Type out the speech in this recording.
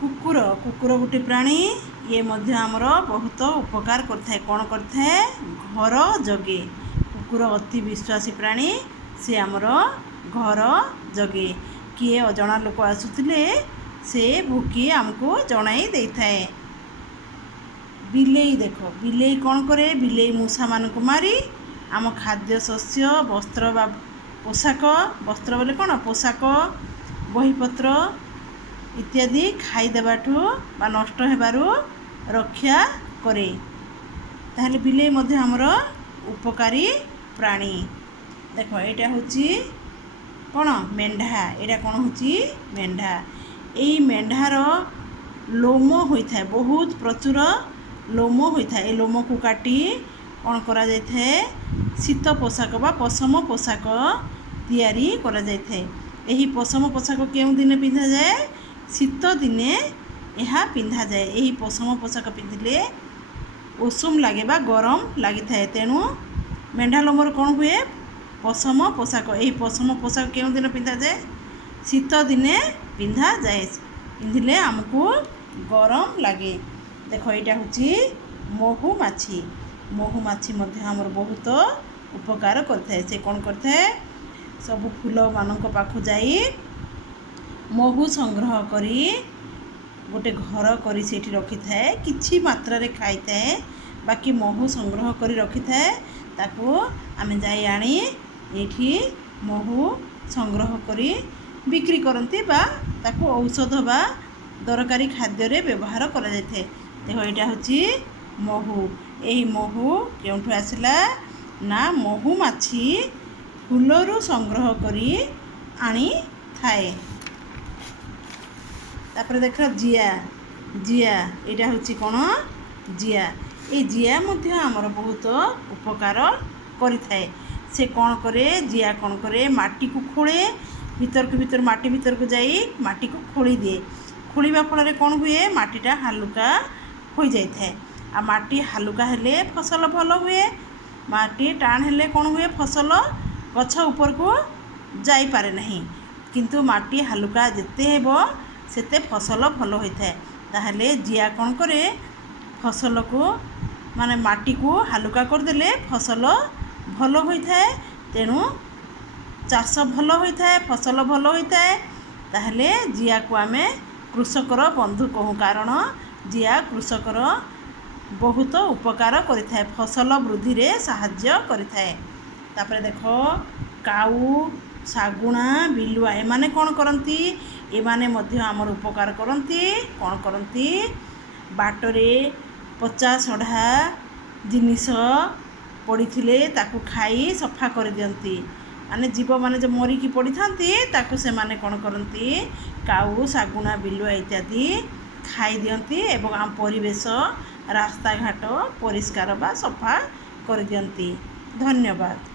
कुकुर कुकुर गोटे प्राणी ये मध्य आमर बहुत उपकार करथाए। कौन करथाए? घर जगे। कुकुर अति विश्वासी प्राणी, से आमर घर जगे। किए अजणा लोक आसुथिले से भुकी आमको जणाई देइथाए। बिलेई देख, बिलेई कौन करे? बिलेई मूषा मानक मारी आम खाद्य शस्य वस्त्र बा पोशाक, वस्त्र बोले कौन? पोशाक, बहीपत्र इत्यादि खाईदेबाठू बा नष्ट हेबारू रक्षा करे। ताहले बिलेई मध्य आमर उपकारी प्राणी। देख एटा होची कौन? मेंढा। एटा कौन होची? मेंढा। एई मेंढार लोम होइथाए, बहुत प्रचुर लोम होइथाए। ए लोम को काटी कौन करा जाइथाए? शीत पोशाक बा पशम पोशाक तैयारी करा जाइथाए। एही पशम पोशाक केउं दिने पिंधा जाए? शीत दिने यह पिंधा जाए। यही पशम पोशाक पिंधिले उषुम लगे बा गरम लगी थाए। तेणु मेंढा लोमर कौन हुए? पशम पोशाक। यही पशम पोशाक केउं दिन पिंधा जाए? शीत दिने पिंधा जाए। पिंधिले आमको गरम लगे। देख यहाँ हूँ महुमाछी। महुमाछी मध्य आमर बहुत उपकार करथाए। से कौन करथाए? सब फूल मानक पाखु जाई महू संग्रह करी गोटे घर करी सेठी रखी थाए। किछि मात्रा रे खाई थाए, बाकी महू संग्रह करी रखी थाए। ताको आमे जाई आनी एठी महू संग्रह करी बिक्री करती बा ताको औषध बा दरकारी खाद्य रे व्यवहार करा जायथे। देख एटा होची महू। एही महू केउठु आसिला? ना महुमाछी फूलरू संग्रह करी आनी थाए। तापर देख जिया। जिया एटा होची कौन? जिया। ए जिया मध्य आमर बहुत उपकार करि थाए। से कौन करे? जिया कौन करे? माटी को खोले, भीतर को भीतर माटी भीतर को जाई माटी को खोली दिए। खोलिबा फल कौन हुए? माटीटा हालुका हो जाए थाए। आ माटी हालुका हेले फसल भल हुए। माटी टाण हेले कौन हुए? फसल गछ ऊपर को जाई पारे नहीं। किंतु माटी हालुका जेते हेबो सेते फसल भल होइथाए। ताहले जिया कौन करे? फसल को माने माटी को हालुका कर देले फसल भल होइथाए। तेणु चाष भल होइथाए, फसल भल होइथाए। ताहले जिया को आमे कृषकर बंधु कहूँ, कारण जिया कृषकर बहुत उपकार करिथाए, फसल वृद्धि रे साहाय्य करिथाए। तापर देख काऊ, शागुणा, बिलुआ एमाने कौन करती? एमाने मध्य आमर उपकार करती। कौन करती? बाटरे पचा सढ़ा जिनिस पड़ीथिले ताकू खाई सफा कर दियंती। माने जीव माने जो मरिकी पड़ी थांती ताकू से माने कौन करती? काऊ, शागुणा, बिलुआ इत्यादि खाई दियंती एवं आम परिवेश रास्ता घाट परिष्कार बा सफा कर दियंती। धन्यवाद।